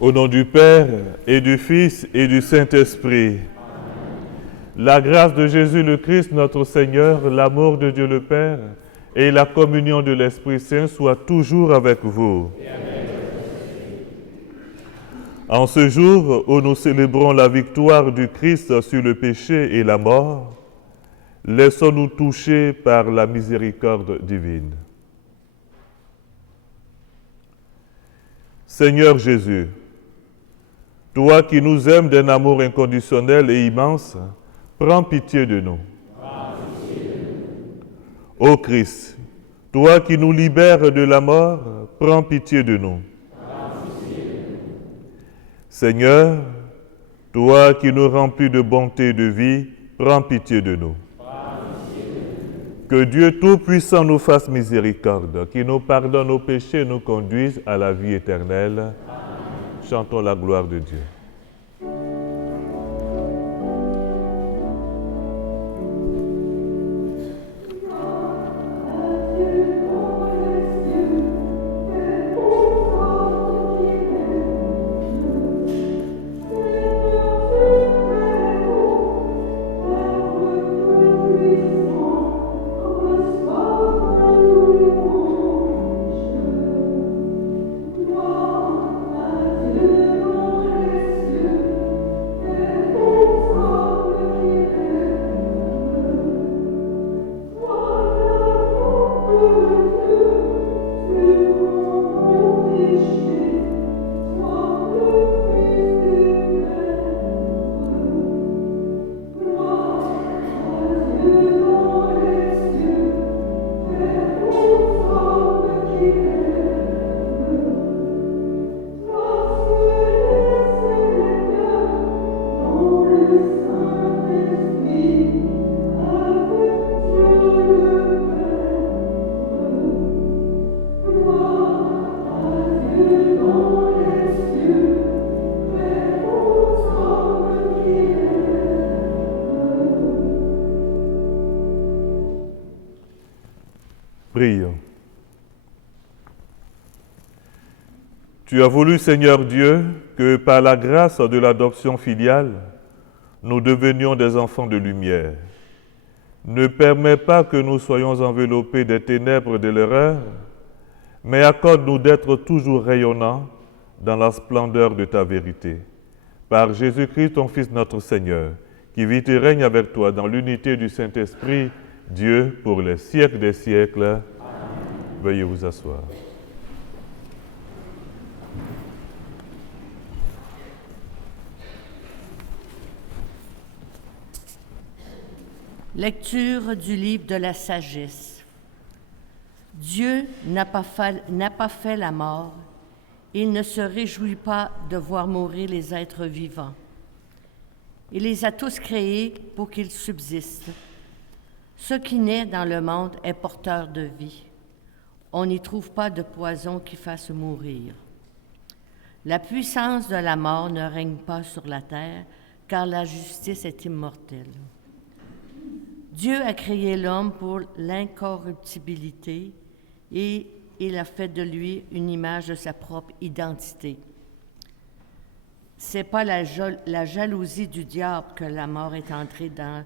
Au nom du Père, et du Fils, et du Saint-Esprit. La grâce de Jésus le Christ, notre Seigneur, l'amour de Dieu le Père, et la communion de l'Esprit Saint soient toujours avec vous. En ce jour où nous célébrons la victoire du Christ sur le péché et la mort, laissons-nous toucher par la miséricorde divine. Seigneur Jésus, toi qui nous aimes d'un amour inconditionnel et immense, prends pitié de nous. Ô Christ, toi qui nous libères de la mort, prends pitié de nous. Seigneur, toi qui nous remplis de bonté et de vie, prends pitié de nous. Que Dieu Tout-Puissant nous fasse miséricorde, qui nous pardonne nos péchés et nous conduise à la vie éternelle. Chantons la gloire de Dieu. Prions. Tu as voulu, Seigneur Dieu, que par la grâce de l'adoption filiale, nous devenions des enfants de lumière. Ne permets pas que nous soyons enveloppés des ténèbres de l'erreur, mais accorde-nous d'être toujours rayonnants dans la splendeur de ta vérité. Par Jésus-Christ, ton Fils notre Seigneur, qui vit et règne avec toi dans l'unité du Saint-Esprit, Dieu, pour les siècles des siècles. Amen. Veuillez vous asseoir. Lecture du livre de la sagesse. Dieu n'a pas fait la mort. Il ne se réjouit pas de voir mourir les êtres vivants. Il les a tous créés pour qu'ils subsistent. Ce qui naît dans le monde est porteur de vie. On n'y trouve pas de poison qui fasse mourir. La puissance de la mort ne règne pas sur la terre, car la justice est immortelle. Dieu a créé l'homme pour l'incorruptibilité et il a fait de lui une image de sa propre identité. C'est pas la jalousie du diable que la mort est entrée dans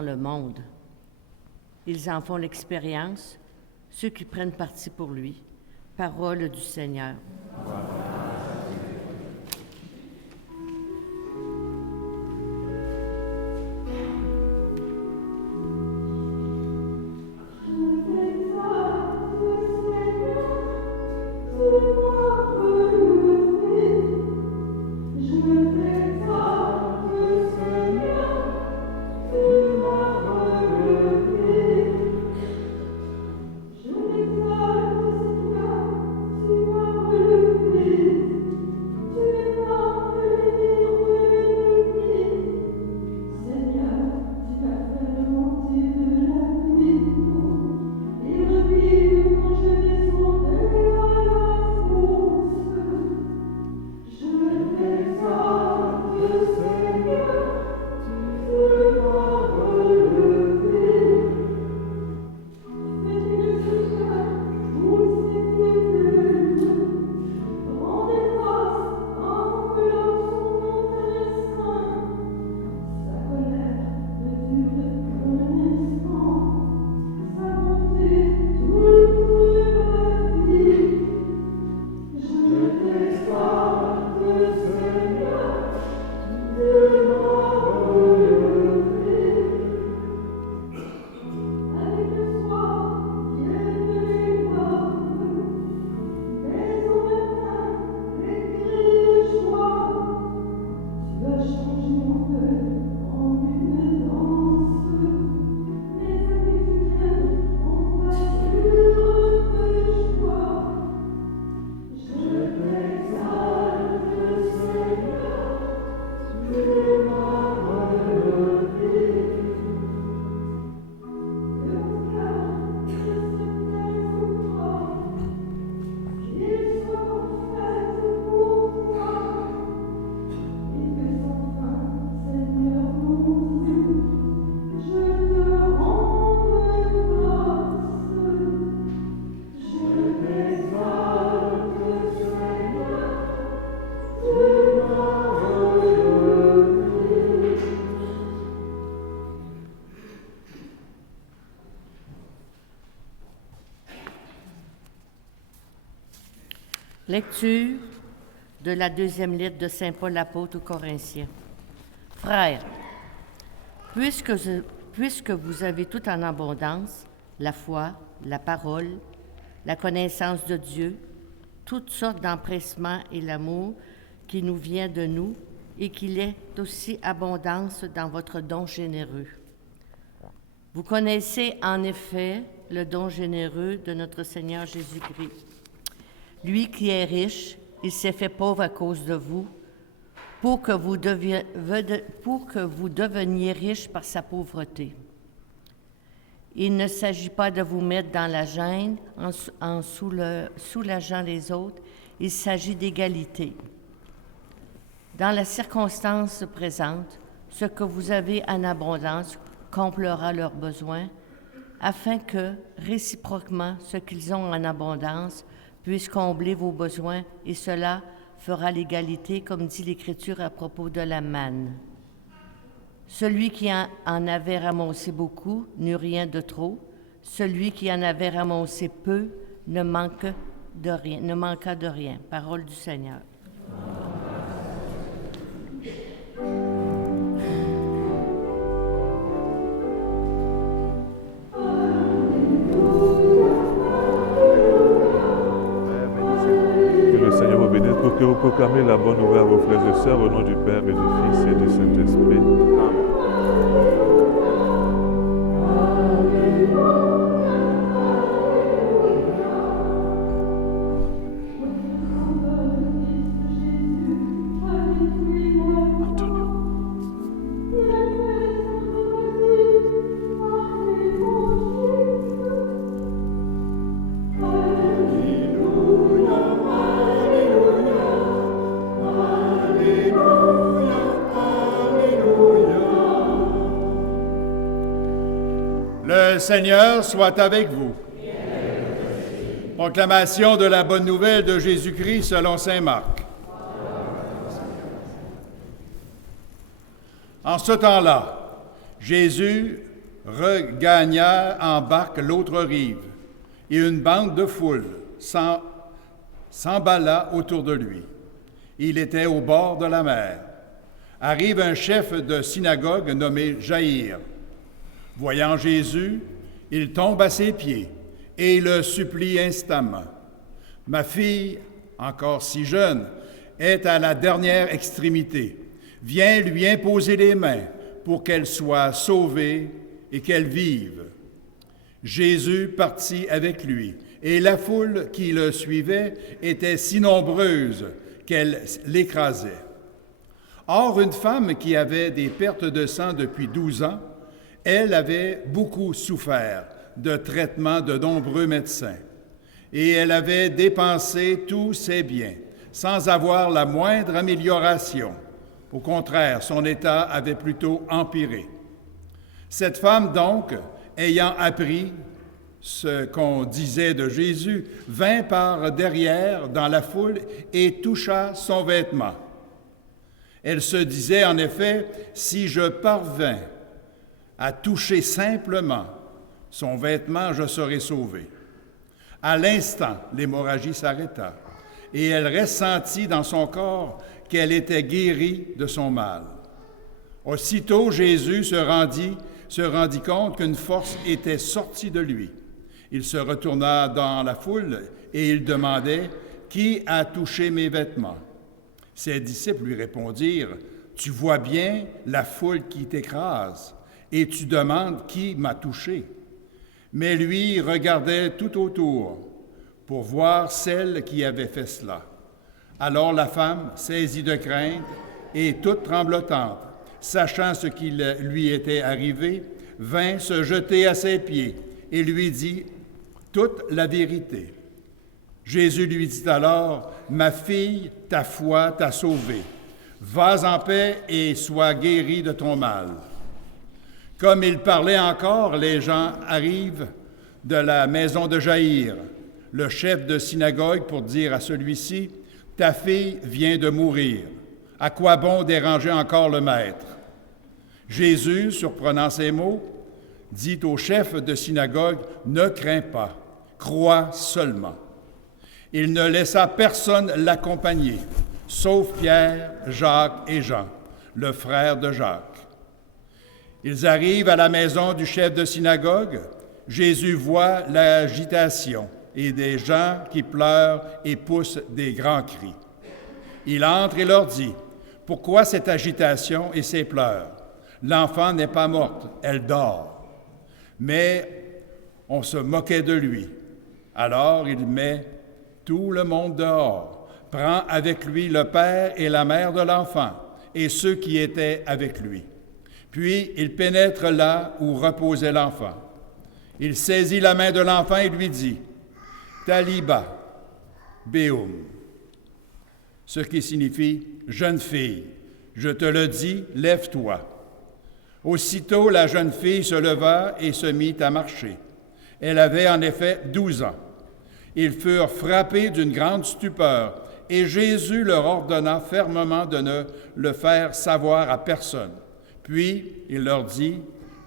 le monde. Ils en font l'expérience, ceux qui prennent parti pour lui. Parole du Seigneur. Tu m'as relevé. Lecture de la deuxième lettre de Saint Paul apôtre aux Corinthiens. Frères, puisque vous avez tout en abondance, la foi, la parole, la connaissance de Dieu, toutes sortes d'empressements et l'amour qui nous vient de nous et qu'il est aussi abondance dans votre don généreux. Vous connaissez en effet le don généreux de notre Seigneur Jésus-Christ. Lui qui est riche, il s'est fait pauvre à cause de vous, pour que vous deveniez riches par sa pauvreté. Il ne s'agit pas de vous mettre dans la gêne en soulageant les autres, il s'agit d'égalité. Dans la circonstance présente, ce que vous avez en abondance comblera leurs besoins, afin que, réciproquement, ce qu'ils ont en abondance puisse combler vos besoins, et cela fera l'égalité, comme dit l'Écriture à propos de la manne. Celui qui en avait ramassé beaucoup n'eut rien de trop. Celui qui en avait ramassé peu ne manqua de rien. Parole du Seigneur. Que le Seigneur vous bénisse pour que vous proclamez la bonne nouvelle à vos frères et sœurs au nom du Père et du Fils et du Saint-Esprit. Amen. Le Seigneur soit avec vous. Proclamation de la bonne nouvelle de Jésus-Christ selon saint Marc. En ce temps-là, Jésus regagna en barque l'autre rive, et une bande de foule s'emballa autour de lui. Il était au bord de la mer. Arrive un chef de synagogue nommé Jaïr. Voyant Jésus, il tombe à ses pieds et le supplie instamment. « Ma fille, encore si jeune, est à la dernière extrémité. Viens lui imposer les mains pour qu'elle soit sauvée et qu'elle vive. » Jésus partit avec lui, et la foule qui le suivait était si nombreuse qu'elle l'écrasait. Or, une femme qui avait des pertes de sang depuis 12 ans, elle avait beaucoup souffert de traitements de nombreux médecins, et elle avait dépensé tous ses biens sans avoir la moindre amélioration. Au contraire, son état avait plutôt empiré. Cette femme donc, ayant appris ce qu'on disait de Jésus, vint par derrière dans la foule et toucha son vêtement. Elle se disait en effet, « Si je parvins à toucher simplement son vêtement, je serai sauvée. » À l'instant, l'hémorragie s'arrêta, et elle ressentit dans son corps qu'elle était guérie de son mal. Aussitôt, Jésus se rendit compte qu'une force était sortie de lui. Il se retourna dans la foule et il demandait, « Qui a touché mes vêtements? » Ses disciples lui répondirent, « Tu vois bien la foule qui t'écrase, et tu demandes qui m'a touché. » Mais lui regardait tout autour pour voir celle qui avait fait cela. Alors la femme, saisie de crainte et toute tremblotante, sachant ce qui lui était arrivé, vint se jeter à ses pieds et lui dit toute la vérité. Jésus lui dit alors, « Ma fille, ta foi t'a sauvée. Vas en paix et sois guérie de ton mal. » Comme il parlait encore, les gens arrivent de la maison de Jaïr, le chef de synagogue, pour dire à celui-ci, « Ta fille vient de mourir. À quoi bon déranger encore le maître? » Jésus, surprenant ces mots, dit au chef de synagogue, « Ne crains pas, crois seulement. » Il ne laissa personne l'accompagner, sauf Pierre, Jacques et Jean, le frère de Jacques. Ils arrivent à la maison du chef de synagogue. Jésus voit l'agitation et des gens qui pleurent et poussent des grands cris. Il entre et leur dit, « Pourquoi cette agitation et ces pleurs? L'enfant n'est pas morte, elle dort. » Mais on se moquait de lui. Alors il met tout le monde dehors, prend avec lui le père et la mère de l'enfant et ceux qui étaient avec lui. Puis il pénètre là où reposait l'enfant. Il saisit la main de l'enfant et lui dit, « Taliba, Béum », ce qui signifie « Jeune fille, je te le dis, lève-toi ». Aussitôt la jeune fille se leva et se mit à marcher. Elle avait en effet 12 ans. Ils furent frappés d'une grande stupeur, et Jésus leur ordonna fermement de ne le faire savoir à personne. Puis il leur dit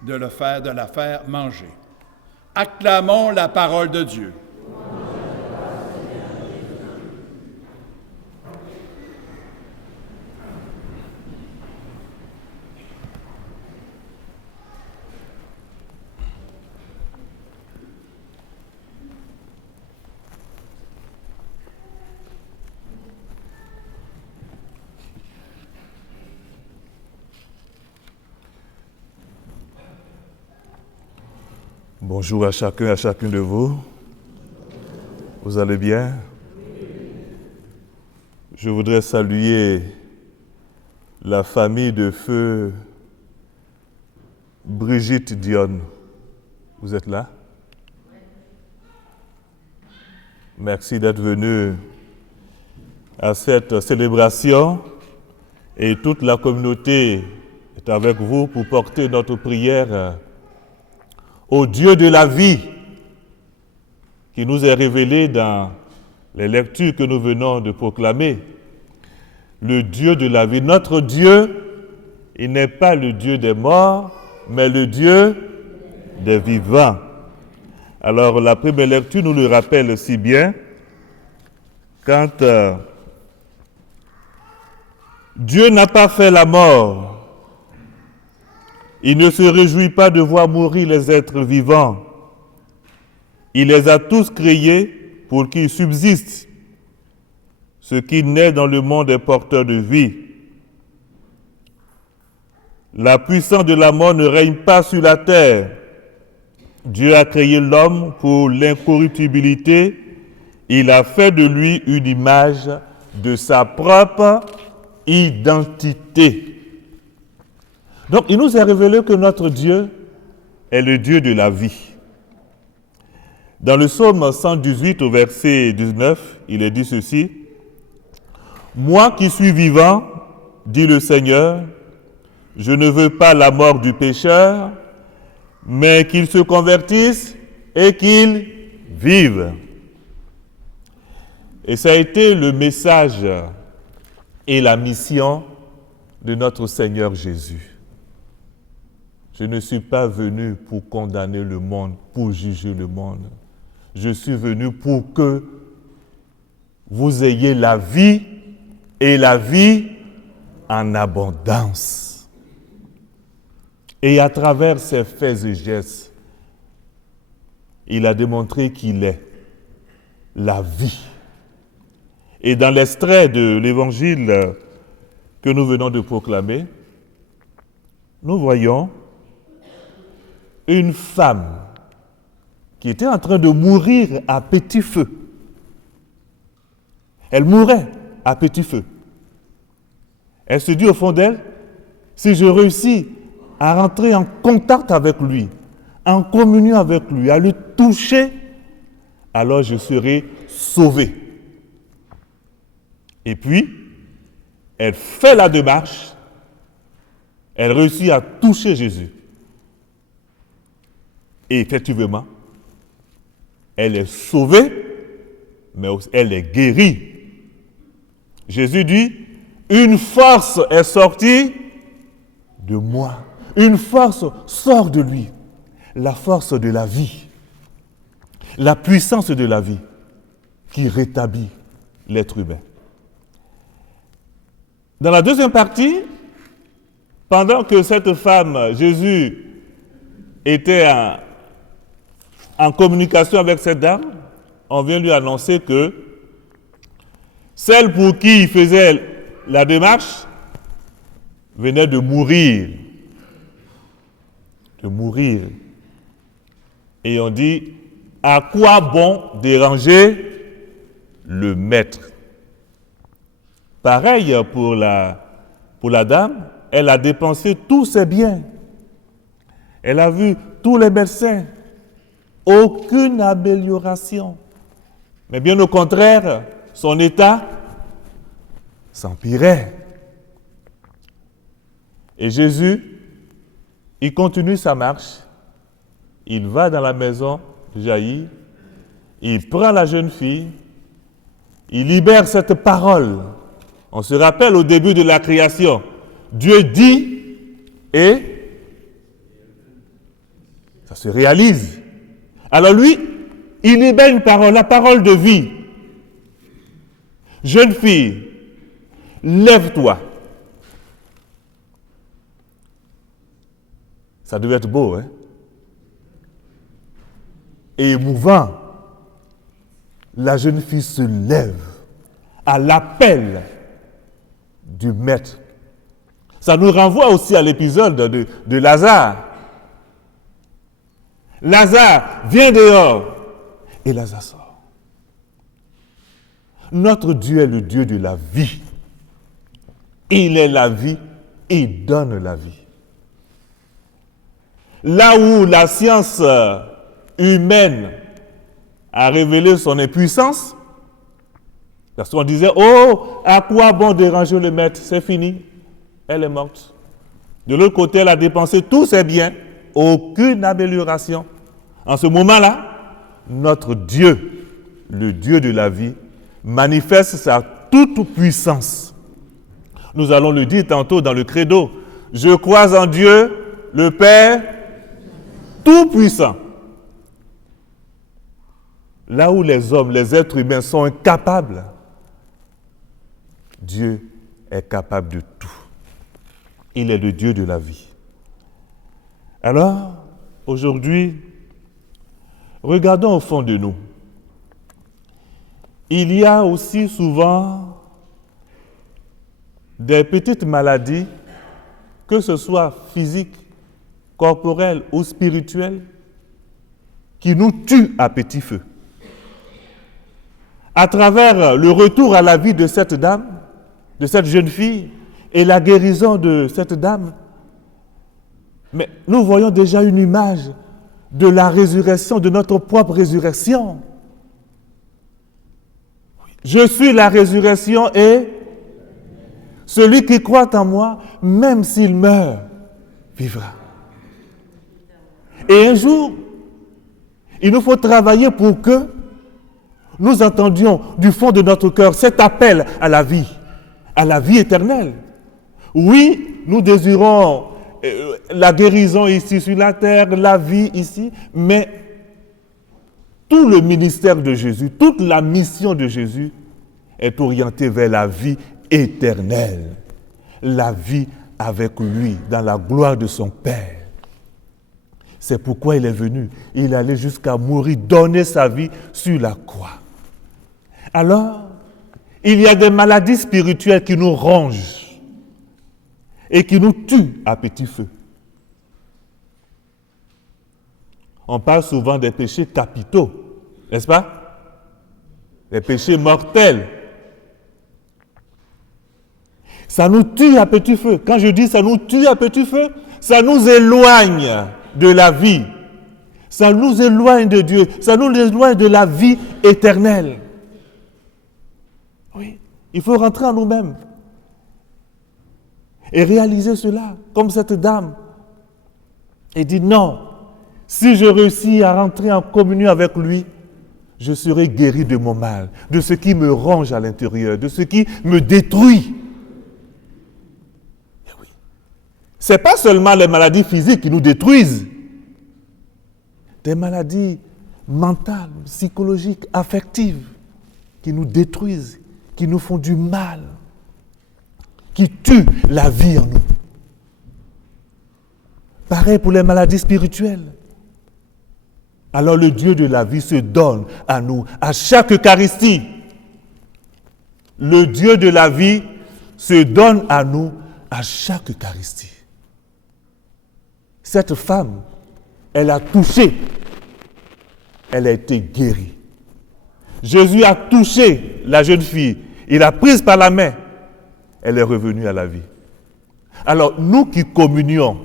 de la faire manger. Acclamons la parole de Dieu. Bonjour à chacun et à chacune de vous. Vous allez bien? Je voudrais saluer la famille de feu Brigitte Dionne. Vous êtes là? Merci d'être venu à cette célébration et toute la communauté est avec vous pour porter notre prière au Dieu de la vie qui nous est révélé dans les lectures que nous venons de proclamer. Le Dieu de la vie. Notre Dieu, il n'est pas le Dieu des morts, mais le Dieu des vivants. Alors la première lecture nous le rappelle si bien quand Dieu n'a pas fait la mort. Il ne se réjouit pas de voir mourir les êtres vivants. Il les a tous créés pour qu'ils subsistent. Ce qui naît dans le monde est porteur de vie. La puissance de la mort ne règne pas sur la terre. Dieu a créé l'homme pour l'incorruptibilité. Il a fait de lui une image de sa propre identité. Donc, il nous est révélé que notre Dieu est le Dieu de la vie. Dans le psaume 118, au verset 19, il est dit ceci, « Moi qui suis vivant, dit le Seigneur, je ne veux pas la mort du pécheur, mais qu'il se convertisse et qu'il vive. » Et ça a été le message et la mission de notre Seigneur Jésus. Je ne suis pas venu pour condamner le monde, pour juger le monde. Je suis venu pour que vous ayez la vie et la vie en abondance. Et à travers ses faits et gestes, il a démontré qu'il est la vie. Et dans l'extrait de l'évangile que nous venons de proclamer, nous voyons une femme qui était en train de mourir à petit feu. Elle mourait à petit feu. Elle se dit au fond d'elle, si je réussis à rentrer en contact avec lui, en communion avec lui, à le toucher, alors je serai sauvée. Et puis, elle fait la démarche, elle réussit à toucher Jésus. Et effectivement, elle est sauvée, mais elle est guérie. Jésus dit, une force est sortie de moi. Une force sort de lui. La force de la vie. La puissance de la vie. qui rétablit l'être humain. Dans la deuxième partie, pendant que cette femme, Jésus, était en communication avec cette dame, on vient lui annoncer que celle pour qui il faisait la démarche venait de mourir. De mourir. Et on dit, à quoi bon déranger le maître? Pareil pour la dame, elle a dépensé tous ses biens. Elle a vu tous les médecins. Aucune amélioration. Mais bien au contraire, son état s'empirait. Et Jésus, il continue sa marche. Il va dans la maison de Jaïr. Il prend la jeune fille. Il libère cette parole. On se rappelle au début de la création. Dieu dit et ça se réalise. Alors lui, il libère une parole, la parole de vie. Jeune fille, lève-toi. Ça devait être beau, hein? Et émouvant. La jeune fille se lève à l'appel du maître. Ça nous renvoie aussi à l'épisode de Lazare. Lazare, viens dehors. Et Lazare sort. Notre Dieu est le Dieu de la vie. Il est la vie et il donne la vie. Là où la science humaine a révélé son impuissance, parce qu'on disait, oh, à quoi bon déranger le maître? C'est fini. Elle est morte. De l'autre côté, elle a dépensé tous ses biens, aucune amélioration. En ce moment-là, notre Dieu, le Dieu de la vie, manifeste sa toute-puissance. Nous allons le dire tantôt dans le credo. Je crois en Dieu, le Père tout-puissant. Là où les hommes, les êtres humains sont incapables, Dieu est capable de tout. Il est le Dieu de la vie. Alors, aujourd'hui, regardons au fond de nous. Il y a aussi souvent des petites maladies, que ce soit physiques, corporelles ou spirituelles, qui nous tuent à petit feu. À travers le retour à la vie de cette dame, de cette jeune fille, et la guérison de cette dame, mais nous voyons déjà une image de la résurrection, de notre propre résurrection. Je suis la résurrection et celui qui croit en moi, même s'il meurt, vivra. Et un jour, il nous faut travailler pour que nous entendions du fond de notre cœur cet appel à la vie éternelle. Oui, nous désirons la guérison ici sur la terre, la vie ici, mais tout le ministère de Jésus, toute la mission de Jésus est orientée vers la vie éternelle, la vie avec lui dans la gloire de son Père. C'est pourquoi il est venu. Il allait jusqu'à mourir, donner sa vie sur la croix. Alors, il y a des maladies spirituelles qui nous rongent et qui nous tuent à petit feu. On parle souvent des péchés capitaux, n'est-ce pas? Des péchés mortels. Ça nous tue à petit feu. Quand je dis ça nous tue à petit feu, ça nous éloigne de la vie. Ça nous éloigne de Dieu. Ça nous éloigne de la vie éternelle. Oui, il faut rentrer en nous-mêmes et réaliser cela, comme cette dame. Et dit non, si je réussis à rentrer en communion avec lui, je serai guéri de mon mal, de ce qui me ronge à l'intérieur, de ce qui me détruit. Et oui. Ce n'est pas seulement les maladies physiques qui nous détruisent, des maladies mentales, psychologiques, affectives. qui nous détruisent, qui nous font du mal, qui tuent la vie en nous. Pareil pour les maladies spirituelles. Alors le Dieu de la vie se donne à nous, à chaque Eucharistie. Le Dieu de la vie se donne à nous à chaque Eucharistie. Cette femme, elle a touché, elle a été guérie. Jésus a touché la jeune fille, il l'a prise par la main, elle est revenue à la vie. Alors nous qui communions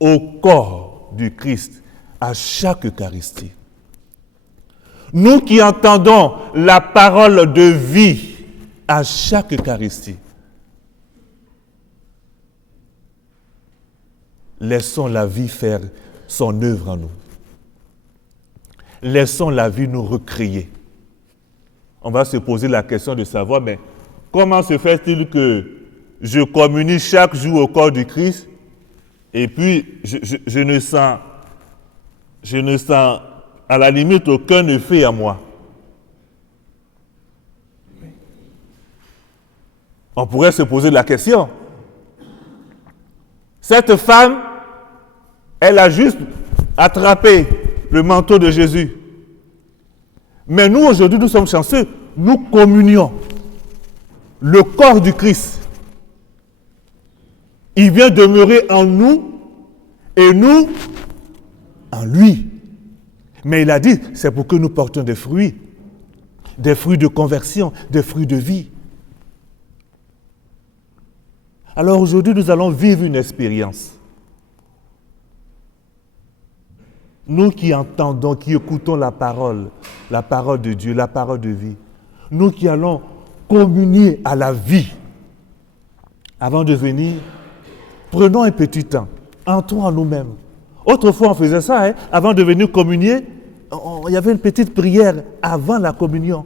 au corps du Christ à chaque Eucharistie, nous qui entendons la parole de vie à chaque Eucharistie, laissons la vie faire son œuvre en nous. Laissons la vie nous recréer. On va se poser la question de savoir, mais comment se fait-il que je communie chaque jour au corps du Christ et puis je ne sens à la limite aucun effet à moi? On pourrait se poser la question. Cette femme, elle a juste attrapé le manteau de Jésus. Mais nous, aujourd'hui, nous sommes chanceux. Nous communions le corps du Christ. Il vient demeurer en nous et nous en lui. Mais il a dit, c'est pour que nous portions des fruits de conversion, des fruits de vie. Alors aujourd'hui, nous allons vivre une expérience. Nous qui entendons, qui écoutons la parole de Dieu, la parole de vie, nous qui allons communier à la vie, avant de venir, prenons un petit temps, entrons en nous-mêmes. Autrefois, on faisait ça, hein? Avant de venir communier, il y avait une petite prière avant la communion.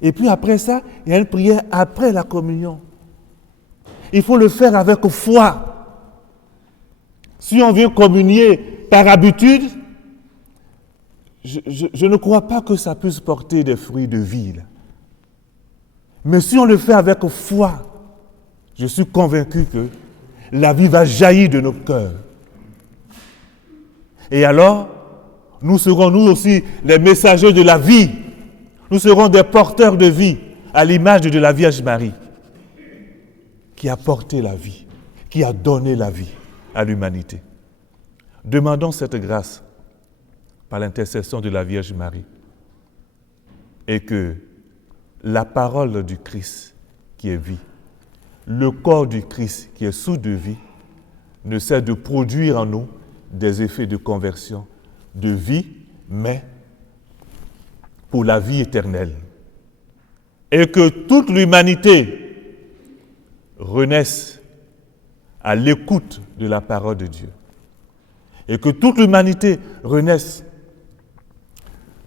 Et puis après ça, il y a une prière après la communion. Il faut le faire avec foi. Si on vient communier par habitude, je ne crois pas que ça puisse porter des fruits de vie. Mais si on le fait avec foi, je suis convaincu que la vie va jaillir de nos cœurs. Et alors, nous serons nous aussi les messagers de la vie. Nous serons des porteurs de vie à l'image de la Vierge Marie, qui a porté la vie, qui a donné la vie à l'humanité. Demandons cette grâce par l'intercession de la Vierge Marie et que la parole du Christ qui est vie, le corps du Christ qui est source de vie, ne cesse de produire en nous des effets de conversion, de vie, mais pour la vie éternelle. Et que toute l'humanité renaisse à l'écoute de la parole de Dieu. Et que toute l'humanité renaisse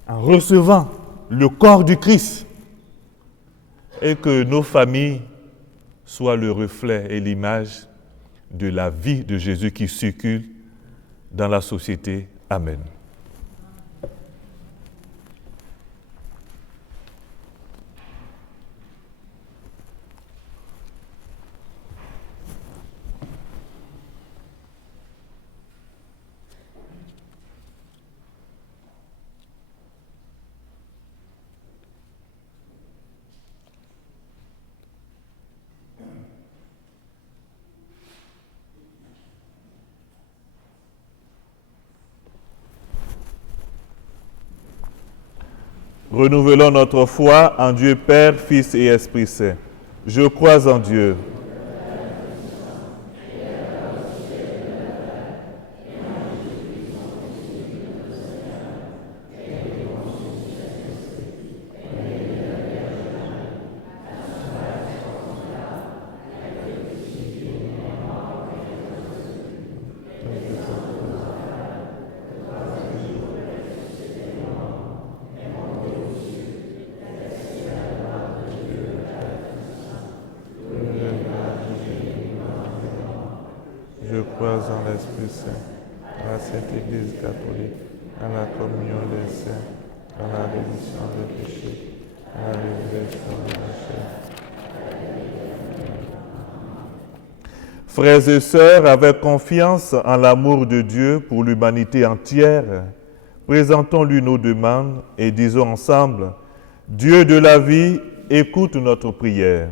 en recevant le corps du Christ. Et que nos familles soient le reflet et l'image de la vie de Jésus qui circule dans la société. Amen. Renouvelons notre foi en Dieu Père, Fils et Esprit Saint. Je crois en Dieu. Je crois en l'Esprit Saint, à la Sainte Église catholique, à la communion des saints, à la rémission des péchés, Frères et sœurs, avec confiance en l'amour de Dieu pour l'humanité entière, présentons-lui nos demandes et disons ensemble, Dieu de la vie, écoute notre prière.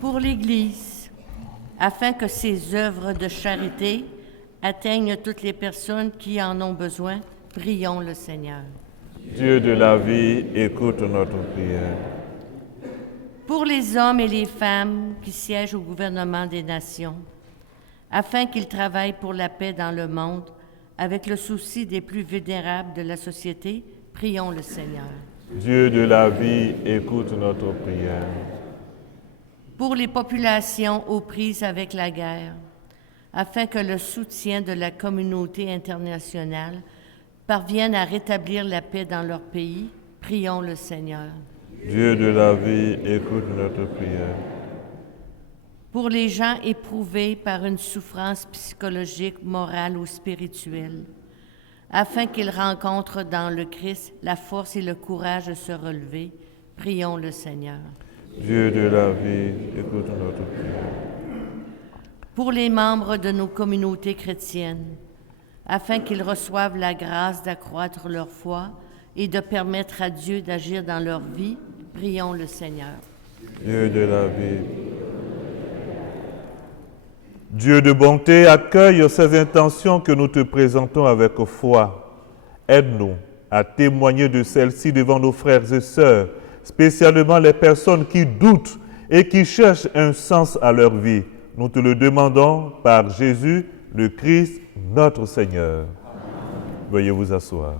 Pour l'Église, afin que ses œuvres de charité atteignent toutes les personnes qui en ont besoin, prions le Seigneur. Dieu de la vie, écoute notre prière. Pour les hommes et les femmes qui siègent au gouvernement des nations, afin qu'ils travaillent pour la paix dans le monde, avec le souci des plus vulnérables de la société, prions le Seigneur. Dieu de la vie, écoute notre prière. Pour les populations aux prises avec la guerre, afin que le soutien de la communauté internationale parvienne à rétablir la paix dans leur pays, prions le Seigneur. Dieu de la vie, écoute notre prière. Pour les gens éprouvés par une souffrance psychologique, morale ou spirituelle, afin qu'ils rencontrent dans le Christ la force et le courage de se relever, prions le Seigneur. Dieu de la vie, écoute notre prière. Pour les membres de nos communautés chrétiennes, afin qu'ils reçoivent la grâce d'accroître leur foi et de permettre à Dieu d'agir dans leur vie, prions le Seigneur. Dieu de la vie. Dieu de bonté, accueille ces intentions que nous te présentons avec foi. Aide-nous à témoigner de celles-ci devant nos frères et sœurs, spécialement les personnes qui doutent et qui cherchent un sens à leur vie. Nous te le demandons par Jésus, le Christ, notre Seigneur. Veuillez vous asseoir.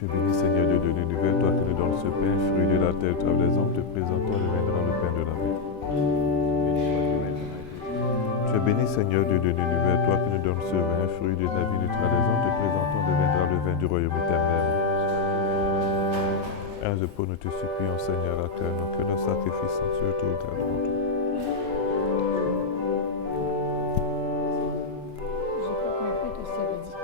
Tu es béni, Seigneur Dieu de l'univers, toi qui nous donnes ce pain, fruit de la terre, toi les hommes te présentons, deviendra le pain de la vie. Tu es béni, Seigneur Dieu de l'univers, toi qui nous donnes ce vin, fruit de la vie, toi les hommes te présentons, deviendra le vin du royaume éternel. Ainsi pour nous te supplions, Seigneur, accorde-nous que nos sacrifices sensuels te regardent. J'ai pas compris tout ce qu'il avait dit.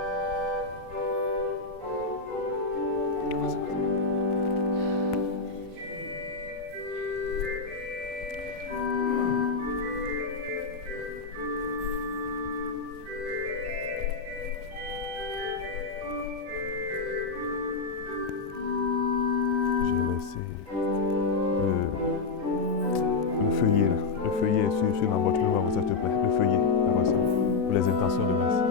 J'ai laissé le feuillet, là. Le feuillet sur la boîte. Le voir, s'il te plaît. Le feuillet, là-bas, ça, pour les intentions de messe.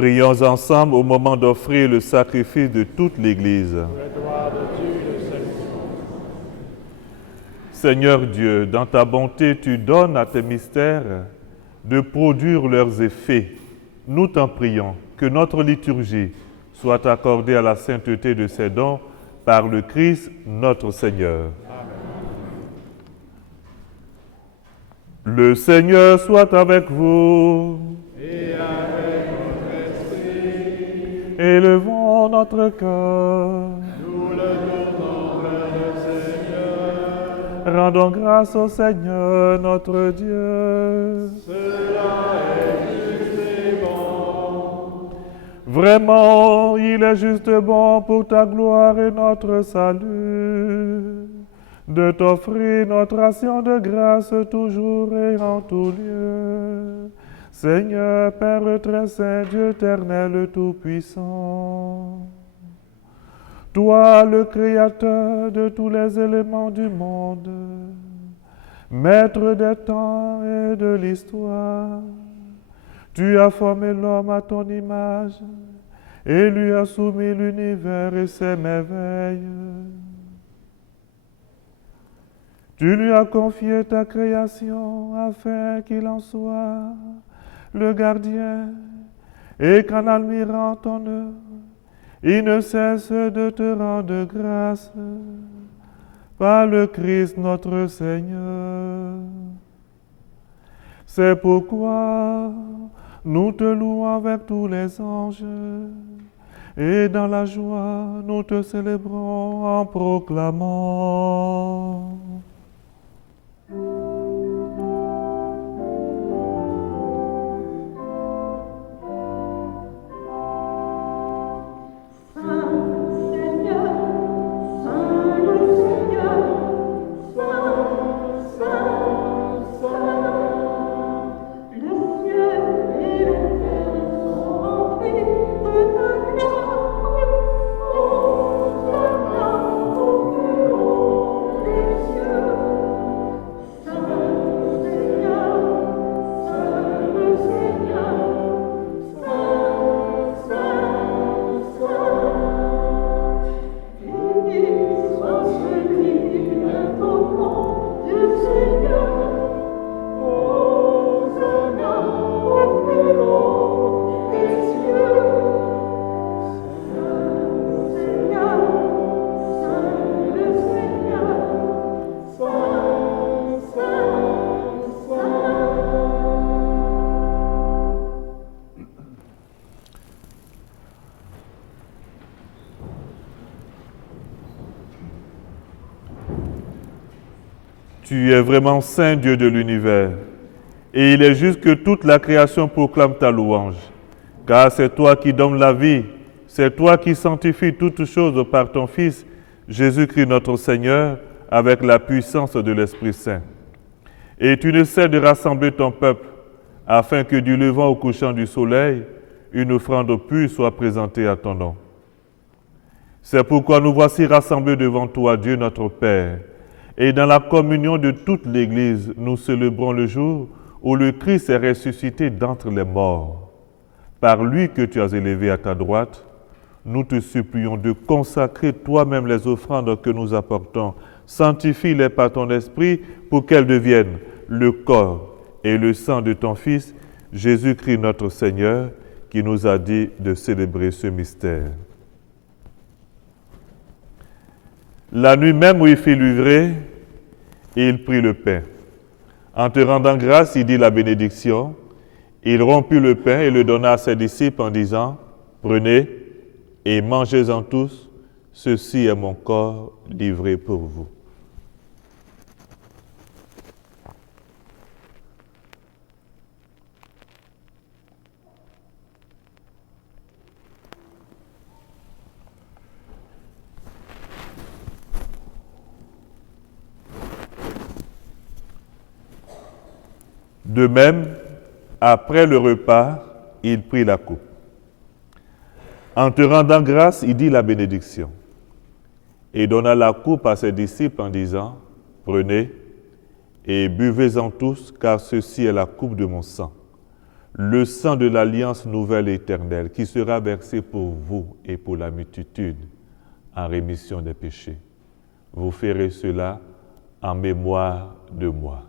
Prions ensemble au moment d'offrir le sacrifice de toute l'Église. Seigneur Dieu, dans ta bonté, tu donnes à tes mystères de produire leurs effets. Nous t'en prions que notre liturgie soit accordée à la sainteté de ces dons par le Christ notre Seigneur. Amen. Le Seigneur soit avec vous. Et avec votre esprit. Élevons notre cœur. Nous le tournons vers le Seigneur. Rendons grâce au Seigneur notre Dieu. Cela est juste et bon. Vraiment, il est juste bon pour ta gloire et notre salut, de t'offrir notre action de grâce toujours et en tout lieu. Seigneur, Père très saint, Dieu éternel tout-puissant, toi le Créateur de tous les éléments du monde, Maître des temps et de l'histoire, tu as formé l'homme à ton image et lui as soumis l'univers et ses merveilles. Tu lui as confié ta création afin qu'il en soit le gardien et qu'en admirant ton œuvre, il ne cesse de te rendre grâce par le Christ notre Seigneur. C'est pourquoi nous te louons avec tous les anges et dans la joie nous te célébrons en proclamant. Tu es vraiment saint Dieu de l'univers, et il est juste que toute la création proclame ta louange, car c'est toi qui donnes la vie, c'est toi qui sanctifies toutes choses par ton Fils, Jésus-Christ notre Seigneur, avec la puissance de l'Esprit Saint. Et tu ne cesses de rassembler ton peuple, afin que du levant au couchant du soleil, une offrande pure soit présentée à ton nom. C'est pourquoi nous voici rassemblés devant toi, Dieu notre Père, et dans la communion de toute l'Église, nous célébrons le jour où le Christ est ressuscité d'entre les morts. Par lui que tu as élevé à ta droite, nous te supplions de consacrer toi-même les offrandes que nous apportons. Sanctifie-les par ton esprit pour qu'elles deviennent le corps et le sang de ton Fils, Jésus-Christ notre Seigneur, qui nous a dit de célébrer ce mystère. La nuit même où il fut livré, il prit le pain. En te rendant grâce, il dit la bénédiction. Il rompit le pain et le donna à ses disciples en disant, « Prenez et mangez-en tous, ceci est mon corps livré pour vous. » De même, après le repas, il prit la coupe. En te rendant grâce, il dit la bénédiction et donna la coupe à ses disciples en disant, « Prenez et buvez-en tous, car ceci est la coupe de mon sang, le sang de l'alliance nouvelle et éternelle qui sera versé pour vous et pour la multitude en rémission des péchés. Vous ferez cela en mémoire de moi.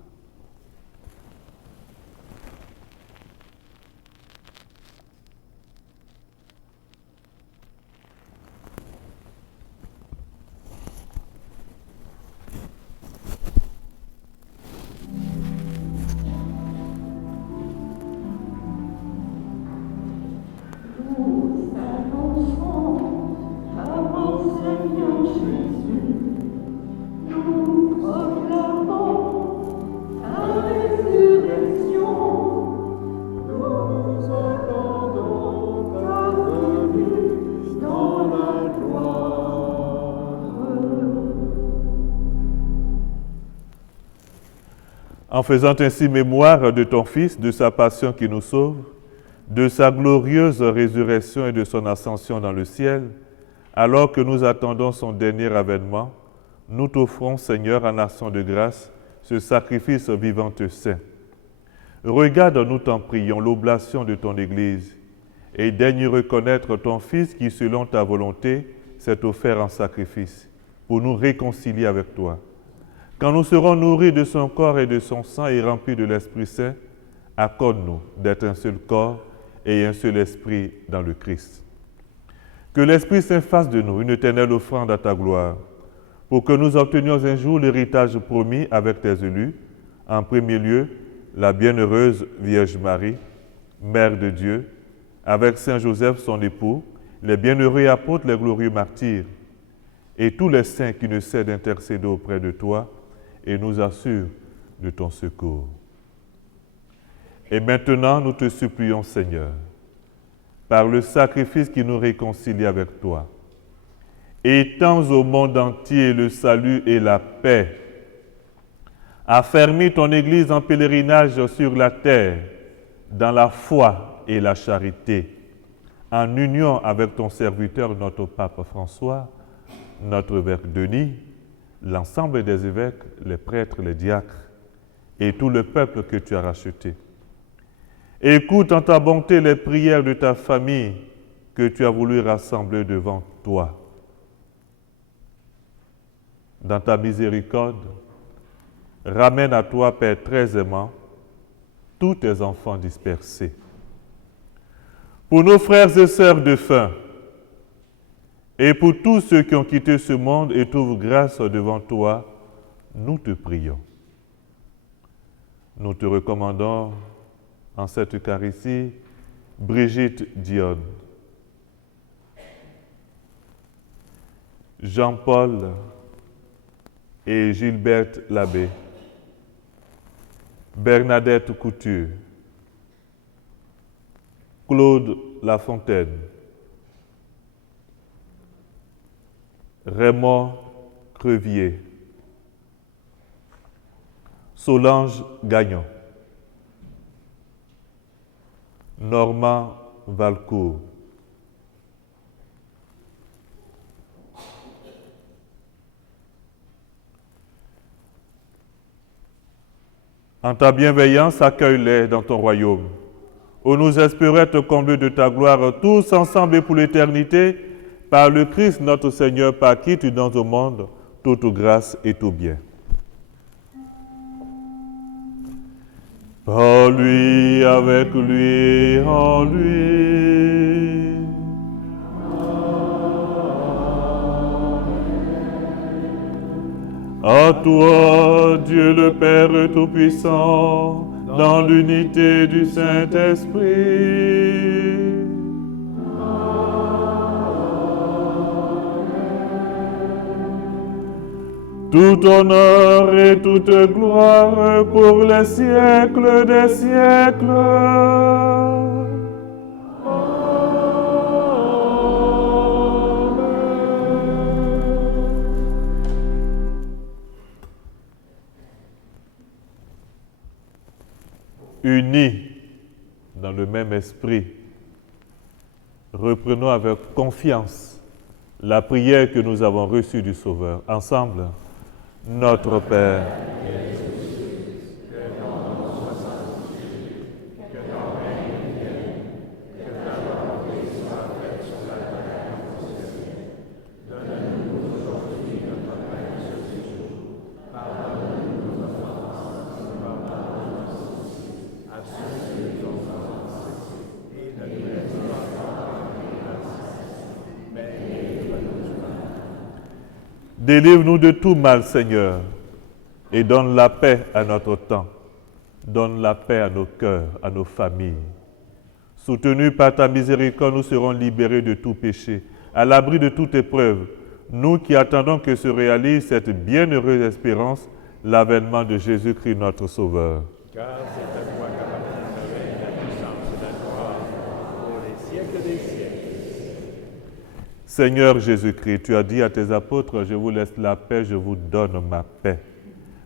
En faisant ainsi mémoire de ton Fils, de sa passion qui nous sauve, de sa glorieuse résurrection et de son ascension dans le ciel, alors que nous attendons son dernier avènement, nous t'offrons, Seigneur, en action de grâce, ce sacrifice vivant et saint. Regarde, nous t'en prions, l'oblation de ton Église, et daigne reconnaître ton Fils qui, selon ta volonté, s'est offert en sacrifice, pour nous réconcilier avec toi. Quand nous serons nourris de son corps et de son sang et remplis de l'Esprit Saint, accorde-nous d'être un seul corps et un seul esprit dans le Christ. Que l'Esprit Saint fasse de nous une éternelle offrande à ta gloire, pour que nous obtenions un jour l'héritage promis avec tes élus, en premier lieu, la bienheureuse Vierge Marie, Mère de Dieu, avec Saint Joseph son époux, les bienheureux apôtres, les glorieux martyrs, et tous les saints qui ne cessent d'intercéder auprès de toi, et nous assure de ton secours. Et maintenant, nous te supplions, Seigneur, par le sacrifice qui nous réconcilie avec toi, étends au monde entier le salut et la paix. Affermis ton Église en pèlerinage sur la terre, dans la foi et la charité, en union avec ton serviteur, notre pape François, notre évêque Denis, l'ensemble des évêques, les prêtres, les diacres et tout le peuple que tu as racheté. Écoute en ta bonté les prières de ta famille que tu as voulu rassembler devant toi. Dans ta miséricorde, ramène à toi, Père très aimant, tous tes enfants dispersés. Pour nos frères et sœurs défunts, et pour tous ceux qui ont quitté ce monde et trouvent grâce devant toi, nous te prions. Nous te recommandons en cette Eucharistie Brigitte Dionne, Jean-Paul et Gilberte Labbé, Bernadette Couture, Claude Lafontaine, Raymond Crevier, Solange Gagnon, Normand Valcourt, en ta bienveillance, accueille-les dans ton royaume, où nous espérons être comblés de ta gloire, tous ensemble et pour l'éternité, par le Christ notre Seigneur, par qui tu donnes au monde toute grâce et tout bien. Par lui, avec lui, en lui. À toi, Dieu le Père Tout-Puissant, dans l'unité du Saint-Esprit. Tout honneur et toute gloire pour les siècles des siècles. Unis dans le même esprit, reprenons avec confiance la prière que nous avons reçue du Sauveur. Ensemble, notre Père, Délivre-nous de tout mal, Seigneur, et donne la paix à notre temps. Donne la paix à nos cœurs, à nos familles. Soutenus par ta miséricorde, nous serons libérés de tout péché, à l'abri de toute épreuve. Nous qui attendons que se réalise cette bienheureuse espérance, l'avènement de Jésus-Christ notre Sauveur. Car c'est à toi qu'appartient le règne, la puissance et la gloire pour les siècles des siècles. Seigneur Jésus-Christ, tu as dit à tes apôtres, je vous laisse la paix, je vous donne ma paix.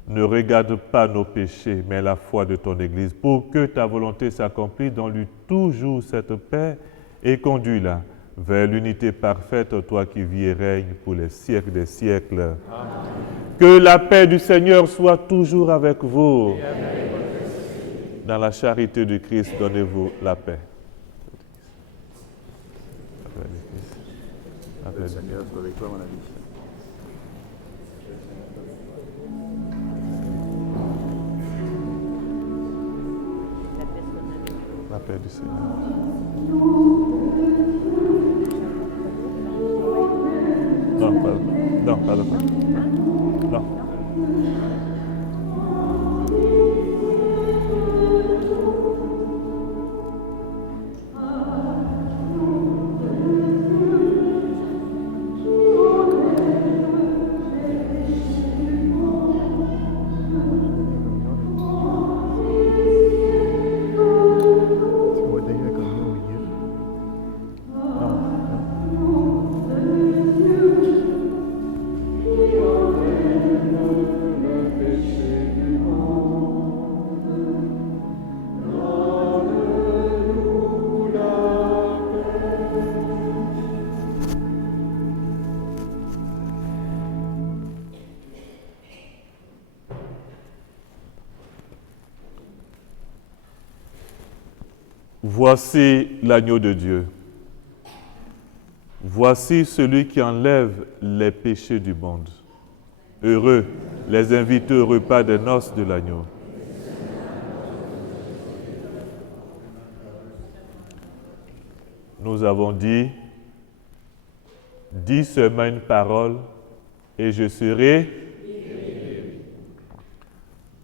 Ne regarde pas nos péchés, mais la foi de ton Église, pour que ta volonté s'accomplisse, donne-lui toujours cette paix et conduis-la vers l'unité parfaite, toi qui vis et règnes pour les siècles des siècles. Amen. Que la paix du Seigneur soit toujours avec vous. Dans la charité du Christ, donnez-vous la paix. Le Seigneur soit avec toi, mon ami. La paix du Seigneur. Non, pas. Non. Voici l'agneau de Dieu. Voici celui qui enlève les péchés du monde. Heureux les invités au repas des noces de l'agneau. Nous avons dit, dis seulement une parole et je serai.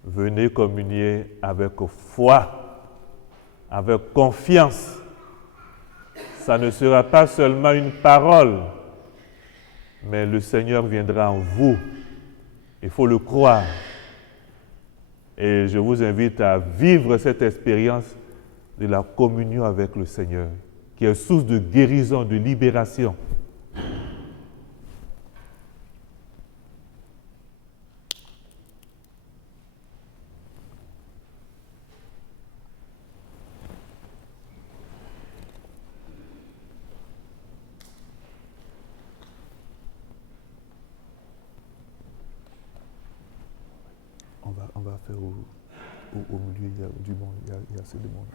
Venez communier avec foi, avec confiance. Ça ne sera pas seulement une parole, mais le Seigneur viendra en vous. Il faut le croire. Et je vous invite à vivre cette expérience de la communion avec le Seigneur, qui est source de guérison, de libération. On va faire au milieu, il y a du monde, il y a assez de monde.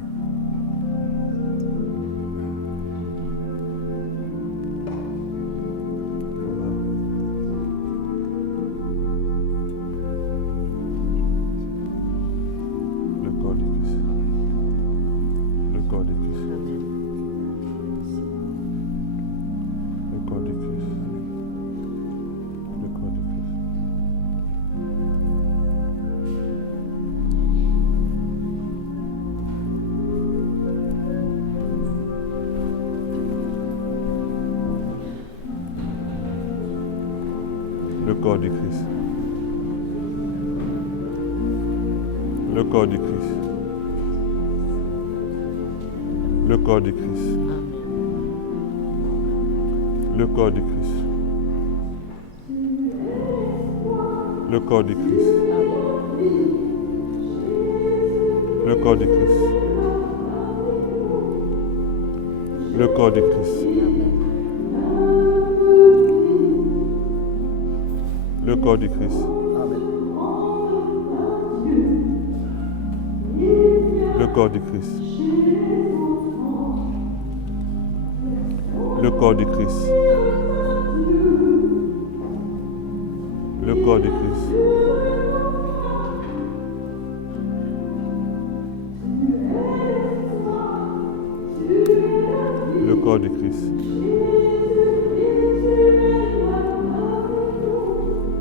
Le corps du Christ. Le corps du Christ. Le corps du Christ. Le corps du Christ. Le corps du Christ. Le corps du Christ. Le corps du Christ. Le corps du Christ. Le corps du Christ. Le corps du Christ. Le corps du Christ. Le corps du Christ. Le corps du Christ. Le corps du Christ. Le corps du Christ. Le corps du Christ.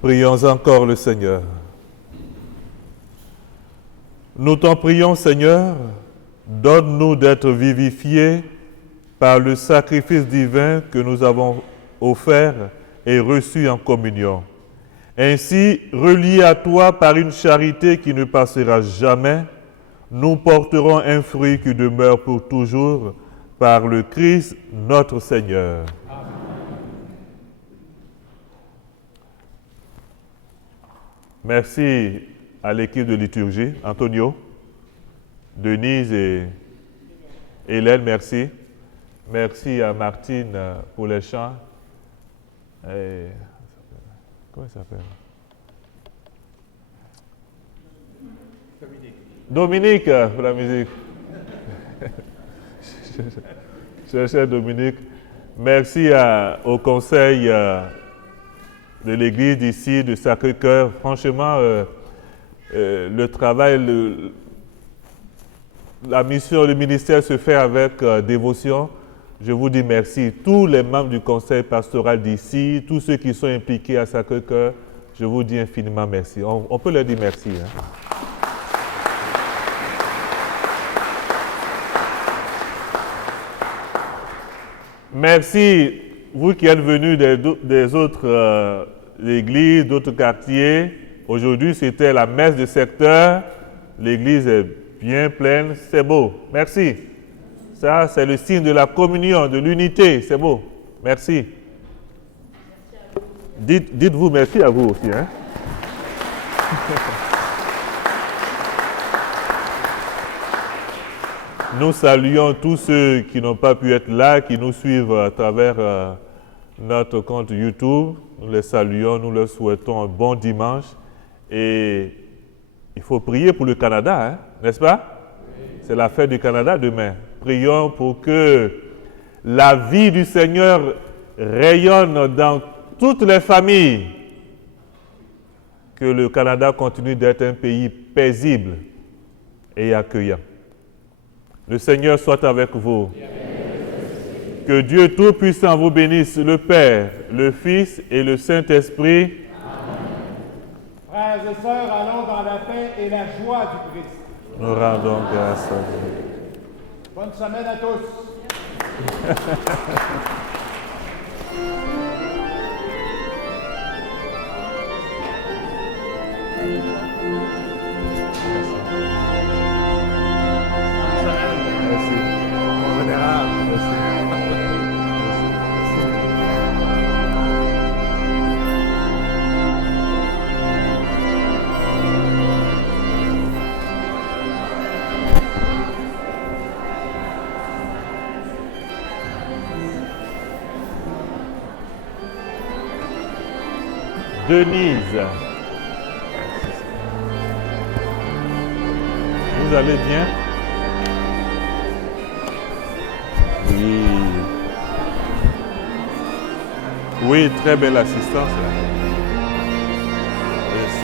Prions encore le Seigneur. Nous t'en prions, Seigneur, donne-nous d'être vivifiés par le sacrifice divin que nous avons offert et reçu en communion. Ainsi, reliés à toi par une charité qui ne passera jamais, nous porterons un fruit qui demeure pour toujours par le Christ notre Seigneur. Amen. Merci à l'équipe de liturgie, Antonio, Denise et Hélène, merci. Merci à Martine pour les chants. Et... comment il s'appelle? Dominique pour la musique. Cher Dominique. Merci au conseil de l'église d'ici, de Sacré-Cœur. Franchement, le travail, la mission, le ministère se fait avec dévotion. Je vous dis merci. Tous les membres du conseil pastoral d'ici, tous ceux qui sont impliqués à Sacré-Cœur, je vous dis infiniment merci. On peut leur dire merci. Hein? Merci, vous qui êtes venus des autres églises, d'autres quartiers. Aujourd'hui, c'était la messe de secteur. L'église est bien pleine, c'est beau. Merci. Ça, c'est le signe de la communion, de l'unité, c'est beau. Merci. Dites-vous merci à vous aussi. Hein? Nous saluons tous ceux qui n'ont pas pu être là, qui nous suivent à travers notre compte YouTube. Nous les saluons, nous leur souhaitons un bon dimanche. Et il faut prier pour le Canada, hein, n'est-ce pas? Oui. C'est la fête du Canada demain. Prions pour que la vie du Seigneur rayonne dans toutes les familles. Que le Canada continue d'être un pays paisible et accueillant. Le Seigneur soit avec vous. Que Dieu Tout-Puissant vous bénisse, le Père, le Fils et le Saint-Esprit. Frères et sœurs, allons dans la paix et la joie du Christ. Nous rendons grâce à Dieu. Bonne semaine à tous. Denise, vous allez bien? Oui. Oui, très belle assistance.